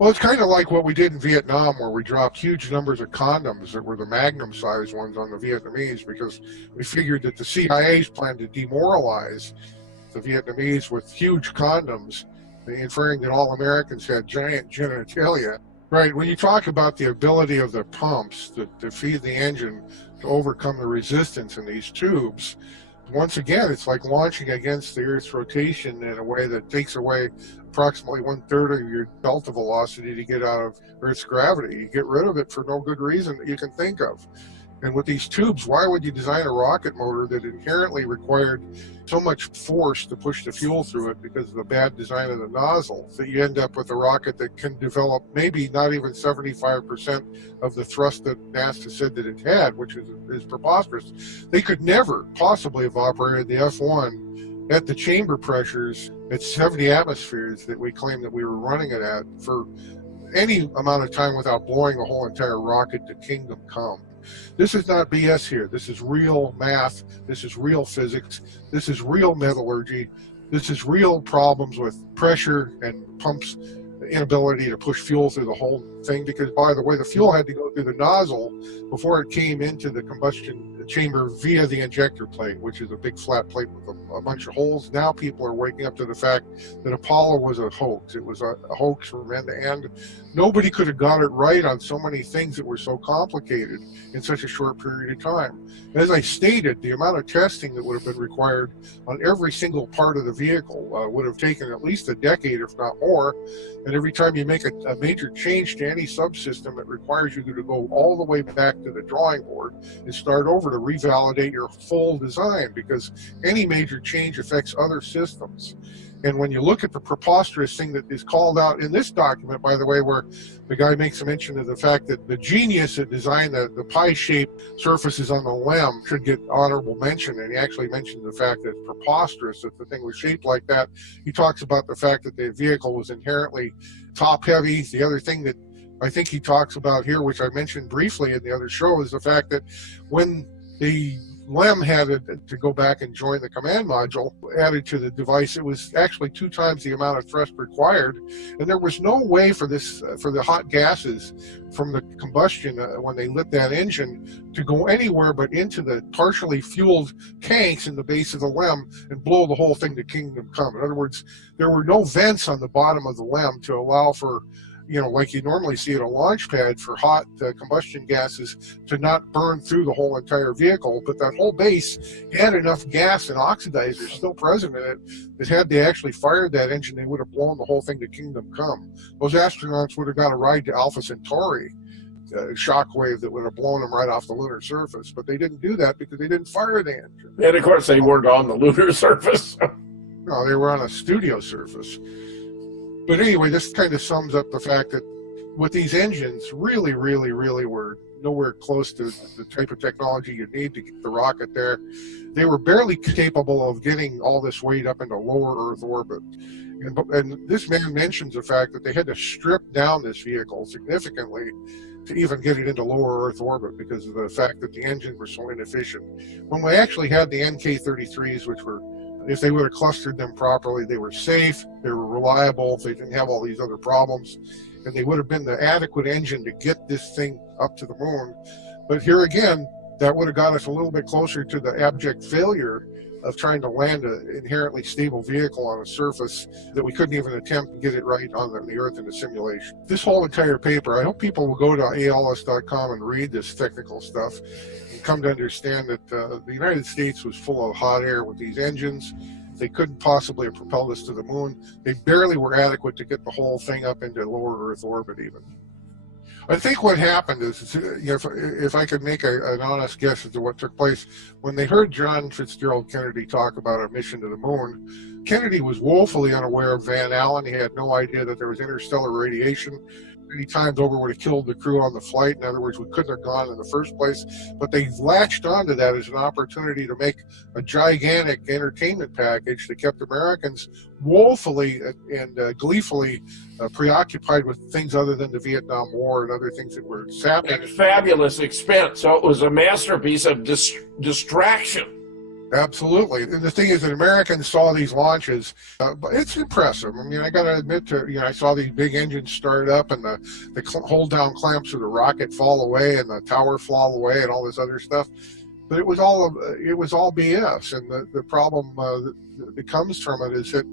Well, it's kind of like what we did in Vietnam, where we dropped huge numbers of condoms that were the magnum-sized ones on the Vietnamese, because we figured that the CIA's plan to demoralize the Vietnamese with huge condoms, inferring that all Americans had giant genitalia. Right, when you talk about the ability of the pumps to feed the engine to overcome the resistance in these tubes, once again, it's like launching against the Earth's rotation in a way that takes away approximately 1/3 of your delta velocity to get out of Earth's gravity. You get rid of it for no good reason that you can think of. And with these tubes, why would you design a rocket motor that inherently required so much force to push the fuel through it because of the bad design of the nozzle, that you end up with a rocket that can develop maybe not even 75% of the thrust that NASA said that it had, which is preposterous. They could never possibly have operated the F-1 at the chamber pressures at 70 atmospheres that we claim that we were running it at for any amount of time without blowing the whole entire rocket to kingdom come. This is not BS here. This is real math. This is real physics. This is real metallurgy. This is real problems with pressure and pumps' inability to push fuel through the whole thing, because, by the way, the fuel had to go through the nozzle before it came into the combustion chamber via the injector plate, which is a big flat plate with a bunch of holes. Now people are waking up to the fact that Apollo was a hoax. It was a hoax from end to end. Nobody could have got it right on so many things that were so complicated in such a short period of time. As I stated, the amount of testing that would have been required on every single part of the vehicle would have taken at least a decade, if not more. And every time you make a major change to any subsystem, it requires you to go all the way back to the drawing board and start over to revalidate your full design, because any major change affects other systems. And when you look at the preposterous thing that is called out in this document, by the way, where the guy makes a mention of the fact that the genius that designed the pie-shaped surfaces on the LEM should get honorable mention, and he actually mentioned the fact that it's preposterous that the thing was shaped like that. He talks about the fact that the vehicle was inherently top-heavy. The other thing that I think he talks about here, which I mentioned briefly in the other show, is the fact that when the LEM had to go back and join the command module added to the device, it was actually 2 times the amount of thrust required, and there was no way for this for the hot gases from the combustion when they lit that engine to go anywhere but into the partially fueled tanks in the base of the LEM and blow the whole thing to kingdom come. In other words, there were no vents on the bottom of the LEM to allow for, like you normally see at a launch pad, for hot combustion gases to not burn through the whole entire vehicle. But that whole base had enough gas and oxidizers still present in it that had they actually fired that engine, they would have blown the whole thing to kingdom come. Those astronauts would have got a ride to Alpha Centauri, a shockwave that would have blown them right off the lunar surface. But they didn't do that because they didn't fire the engine. And of course, they weren't on the lunar surface. No, they were on a studio surface. But anyway, this kind of sums up the fact that with these engines, really were nowhere close to the type of technology you need to get the rocket there. They were barely capable of getting all this weight up into lower Earth orbit. And this man mentions the fact that they had to strip down this vehicle significantly to even get it into lower Earth orbit because of the fact that the engines were so inefficient. When we actually had the NK-33s, which were, if they would have clustered them properly, they were safe, they were reliable, they didn't have all these other problems, and they would have been the adequate engine to get this thing up to the moon. But here again, that would have got us a little bit closer to the abject failure of trying to land an inherently stable vehicle on a surface that we couldn't even attempt to get it right on the Earth in a simulation. This whole entire paper, I hope people will go to ALS.com and read this technical stuff and come to understand that the United States was full of hot air with these engines. They couldn't possibly have propelled us to the moon. They barely were adequate to get the whole thing up into lower Earth orbit even. I think what happened is, if I could make an honest guess as to what took place, when they heard John Fitzgerald Kennedy talk about a mission to the moon, Kennedy was woefully unaware of Van Allen. He had no idea that there was interstellar radiation. Many times over would have killed the crew on the flight. In other words, we couldn't have gone in the first place. But they latched onto that as an opportunity to make a gigantic entertainment package that kept Americans woefully and gleefully preoccupied with things other than the Vietnam War and other things that were sapping. At fabulous expense. So it was a masterpiece of distraction. Absolutely. And the thing is that Americans saw these launches, but it's impressive. I mean, I got to admit I saw these big engines start up and the hold down clamps of the rocket fall away and the tower fall away and all this other stuff. But it was all BS. And the problem that comes from it is that,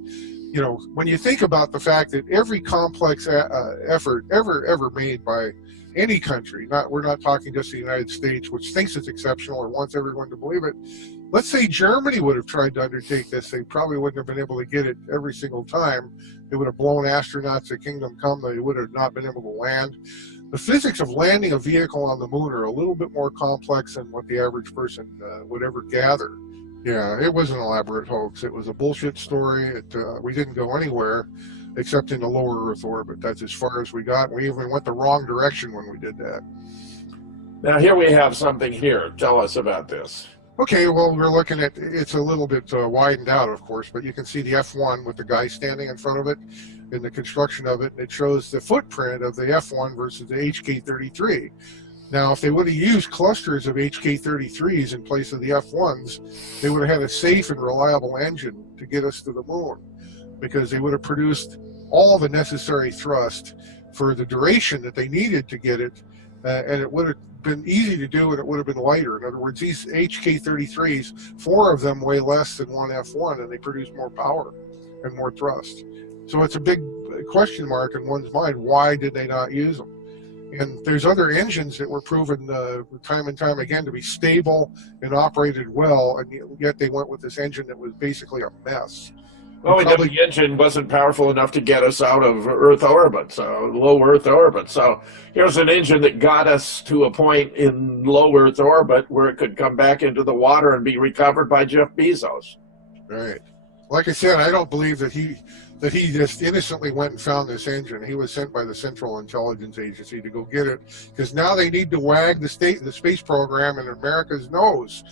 when you think about the fact that every complex effort ever made by any country, we're not talking just the United States, which thinks it's exceptional or wants everyone to believe it. Let's say Germany would have tried to undertake this. They probably wouldn't have been able to get it every single time. They would have blown astronauts at Kingdom Come. They would have not been able to land. The physics of landing a vehicle on the moon are a little bit more complex than what the average person would ever gather. Yeah, it was an elaborate hoax. It was a bullshit story. We didn't go anywhere except in the lower Earth orbit. That's as far as we got. We even went the wrong direction when we did that. Now here we have something here. Tell us about this. Okay, well, we're looking at, it's a little bit widened out, of course, but you can see the F1 with the guy standing in front of it in the construction of it, and it shows the footprint of the F1 versus the HK-33. Now, if they would have used clusters of HK-33s in place of the F1s, they would have had a safe and reliable engine to get us to the moon, because they would have produced all the necessary thrust for the duration that they needed to get it, and it would have been easy to do, and it would have been lighter. In other words, these HK-33s, 4 of them weigh less than one F1, and they produce more power and more thrust. So it's a big question mark in one's mind. Why did they not use them? And there's other engines that were proven time and time again to be stable and operated well, and yet they went with this engine that was basically a mess. Well, the engine wasn't powerful enough to get us out of Earth orbit, so low Earth orbit. So here's an engine that got us to a point in low Earth orbit where it could come back into the water and be recovered by Jeff Bezos. Right. Like I said, I don't believe that he just innocently went and found this engine. He was sent by the Central Intelligence Agency to go get it, because now they need to wag the space program in America's nose.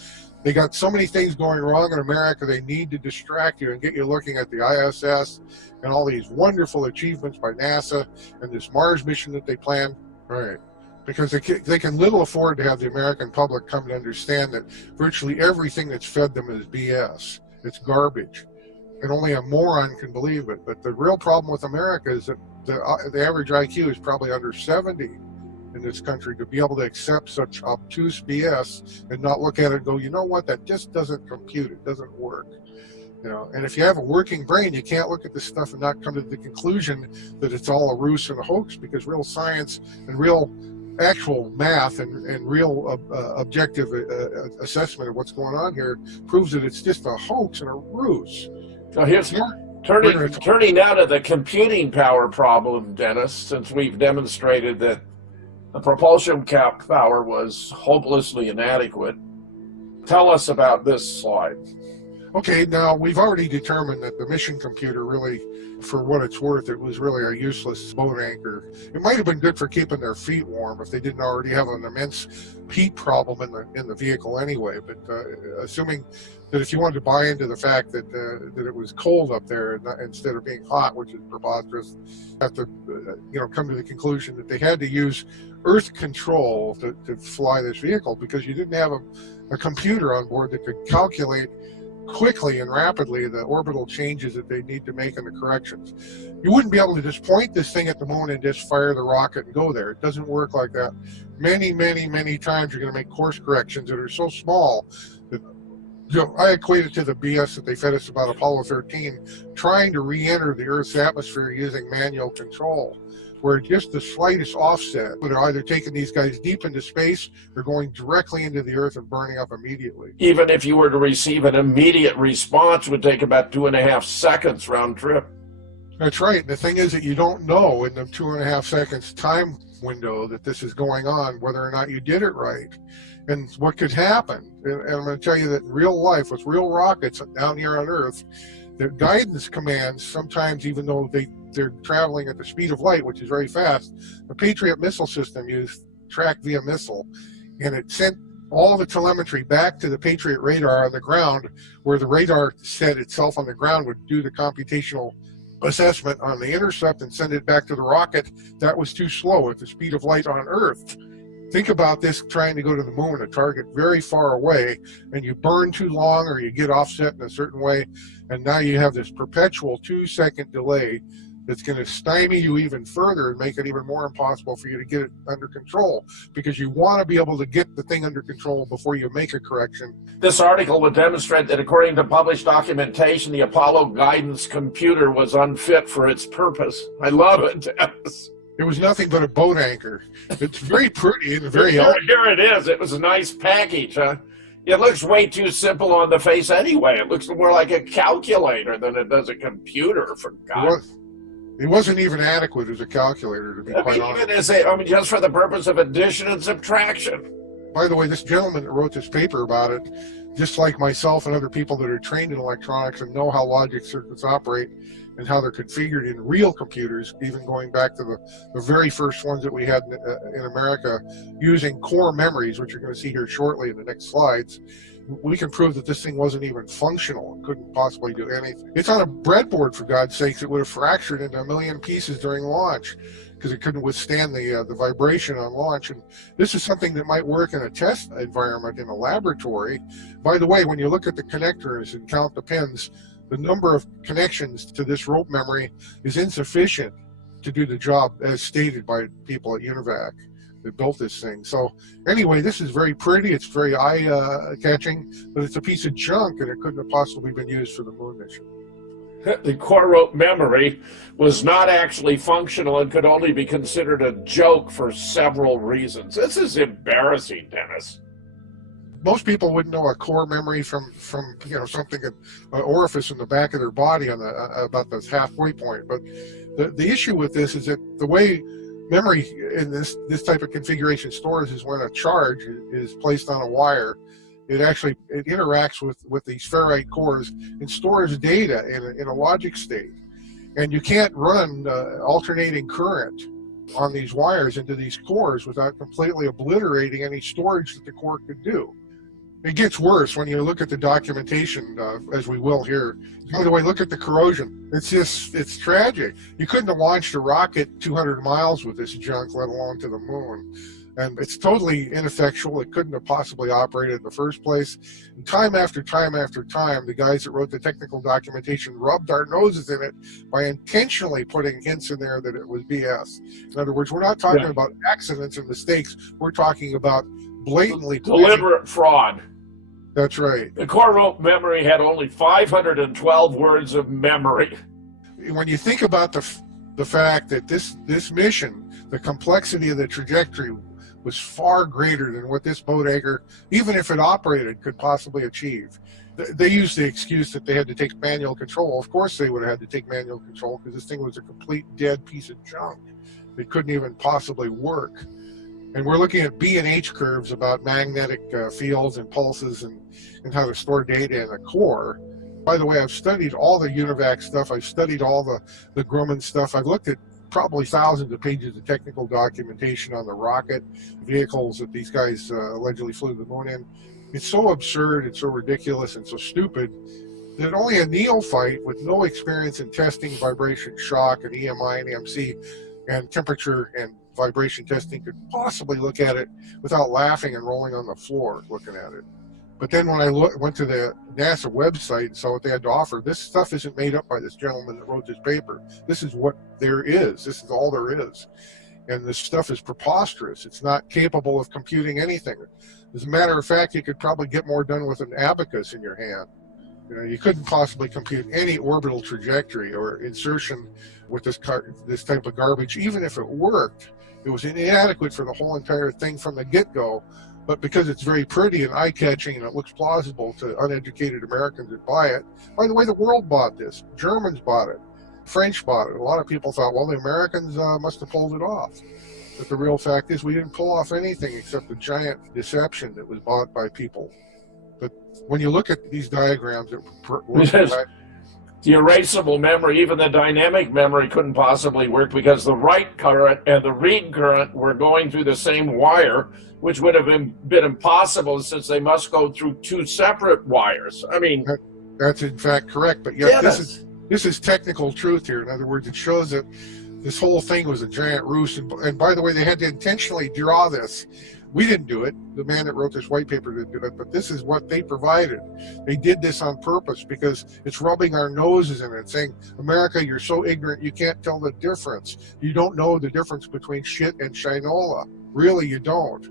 They got so many things going wrong in America, they need to distract you and get you looking at the ISS and all these wonderful achievements by NASA and this Mars mission that they planned. Right. Because they can little afford to have the American public come to understand that virtually everything that's fed them is BS. It's garbage. And only a moron can believe it. But the real problem with America is that the average IQ is probably under 70 in this country to be able to accept such obtuse BS and not look at it and go, you know what, that just doesn't compute, it doesn't work. And if you have a working brain, you can't look at this stuff and not come to the conclusion that it's all a ruse and a hoax, because real science and real actual math and real objective assessment of what's going on here proves that it's just a hoax and a ruse. So here's turning now to the computing power problem, Dennis, since we've demonstrated that the propulsion cap power was hopelessly inadequate. Tell us about this slide. Okay, now we've already determined that the mission computer really, for what it's worth, it was really a useless boat anchor. It might have been good for keeping their feet warm if they didn't already have an immense heat problem in the vehicle anyway. But assuming that if you wanted to buy into the fact that it was cold up there instead of being hot, which is preposterous, have to come to the conclusion that they had to use Earth control to fly this vehicle, because you didn't have a computer on board that could calculate quickly and rapidly the orbital changes that they need to make and the corrections. You wouldn't be able to just point this thing at the moon and just fire the rocket and go there. It doesn't work like that. Many, many, many times you're going to make course corrections that are so small that I equate it to the BS that they fed us about Apollo 13, trying to re-enter the Earth's atmosphere using manual control, where just the slightest offset would have either taken these guys deep into space or going directly into the Earth and burning up immediately. Even if you were to receive an immediate response, it would take about 2.5 seconds round trip. That's right. The thing is that you don't know in the 2.5 seconds time window that this is going on whether or not you did it right and what could happen. And I'm going to tell you that in real life, with real rockets down here on Earth, the guidance commands, sometimes even though they're traveling at the speed of light, which is very fast, the Patriot missile system used track via missile, and it sent all the telemetry back to the Patriot radar on the ground, where the radar set itself on the ground would do the computational assessment on the intercept and send it back to the rocket. That was too slow at the speed of light on Earth. Think about this trying to go to the moon, a target very far away, and you burn too long or you get offset in a certain way, and now you have this perpetual 2-second delay that's going to stymie you even further and make it even more impossible for you to get it under control, because you want to be able to get the thing under control before you make a correction. This article would demonstrate that according to published documentation, the Apollo guidance computer was unfit for its purpose. I love it, Dennis. It was nothing but a boat anchor. It's very pretty and very Here elegant. it is. It was a nice package, huh? It looks way too simple on the face anyway. It looks more like a calculator than it does a computer, for God's sake. It wasn't even adequate as a calculator, to be quite honest. Just for the purpose of addition and subtraction. By the way, this gentleman that wrote this paper about it, just like myself and other people that are trained in electronics and know how logic circuits operate and how they're configured in real computers, even going back to the very first ones that we had in America, using core memories, which you're going to see here shortly in the next slides, we can prove that this thing wasn't even functional and couldn't possibly do anything. It's on a breadboard, for God's sakes. It would have fractured into a million pieces during launch because it couldn't withstand the vibration on launch. And this is something that might work in a test environment in a laboratory. By the way, when you look at the connectors and count the pins, the number of connections to this rope memory is insufficient to do the job as stated by people at UNIVAC that built this thing. So anyway, this is very pretty, it's very eye-catching, but it's a piece of junk and it couldn't have possibly been used for the moon mission. The core rope memory was not actually functional and could only be considered a joke for several reasons. This is embarrassing, Dennis. Most people wouldn't know a core memory from something, an orifice in the back of their body on about the halfway point. But the issue with this is that the way memory in this type of configuration stores is when a charge is placed on a wire, it interacts with these ferrite cores and stores data in a logic state. And you can't run alternating current on these wires into these cores without completely obliterating any storage that the core could do. It gets worse when you look at the documentation, as we will here. By the way, look at the corrosion. It's tragic. You couldn't have launched a rocket 200 miles with this junk, let alone to the moon. And it's totally ineffectual. It couldn't have possibly operated in the first place. And time after time after time, the guys that wrote the technical documentation rubbed our noses in it by intentionally putting hints in there that it was BS. In other words, we're not talking about accidents and mistakes. We're talking about blatantly deliberate fraud. That's right. The core rope memory had only 512 words of memory. When you think about the fact that this mission, the complexity of the trajectory was far greater than what this boat anchor, even if it operated, could possibly achieve. They used the excuse that they had to take manual control. Of course they would have had to take manual control because this thing was a complete dead piece of junk. It couldn't even possibly work. And we're looking at B and H curves about magnetic fields and pulses and how to store data in a core. By the way, I've studied all the UNIVAC stuff. I've studied all the Grumman stuff. I've looked at probably thousands of pages of technical documentation on the rocket vehicles that these guys allegedly flew to the moon in. It's so absurd, it's so ridiculous, and so stupid that only a neophyte with no experience in testing vibration shock and EMI and EMC and temperature and vibration testing could possibly look at it without laughing and rolling on the floor looking at it. But then when I went to the NASA website and saw what they had to offer, this stuff isn't made up by this gentleman that wrote this paper. This is what there is. This is all there is. And this stuff is preposterous. It's not capable of computing anything. As a matter of fact, you could probably get more done with an abacus in your hand. You couldn't possibly compute any orbital trajectory or insertion with this type of garbage. Even if it worked, it was inadequate for the whole entire thing from the get-go. But because it's very pretty and eye-catching and it looks plausible to uneducated Americans that buy it. By the way, the world bought this. Germans bought it. French bought it. A lot of people thought, well, the Americans must have pulled it off. But the real fact is we didn't pull off anything except a giant deception that was bought by people. But when you look at these diagrams, the erasable memory, even the dynamic memory couldn't possibly work because the write current and the read current were going through the same wire, which would have been impossible since they must go through two separate wires. I mean, that's in fact correct, but yet this is technical truth here. In other words, it shows that this whole thing was a giant ruse. And by the way, they had to intentionally draw this We didn't do it. The man that wrote this white paper didn't do it, but this is what they provided. They did this on purpose because it's rubbing our noses in it, saying, America, you're so ignorant, you can't tell the difference. You don't know the difference between shit and shinola. Really, you don't.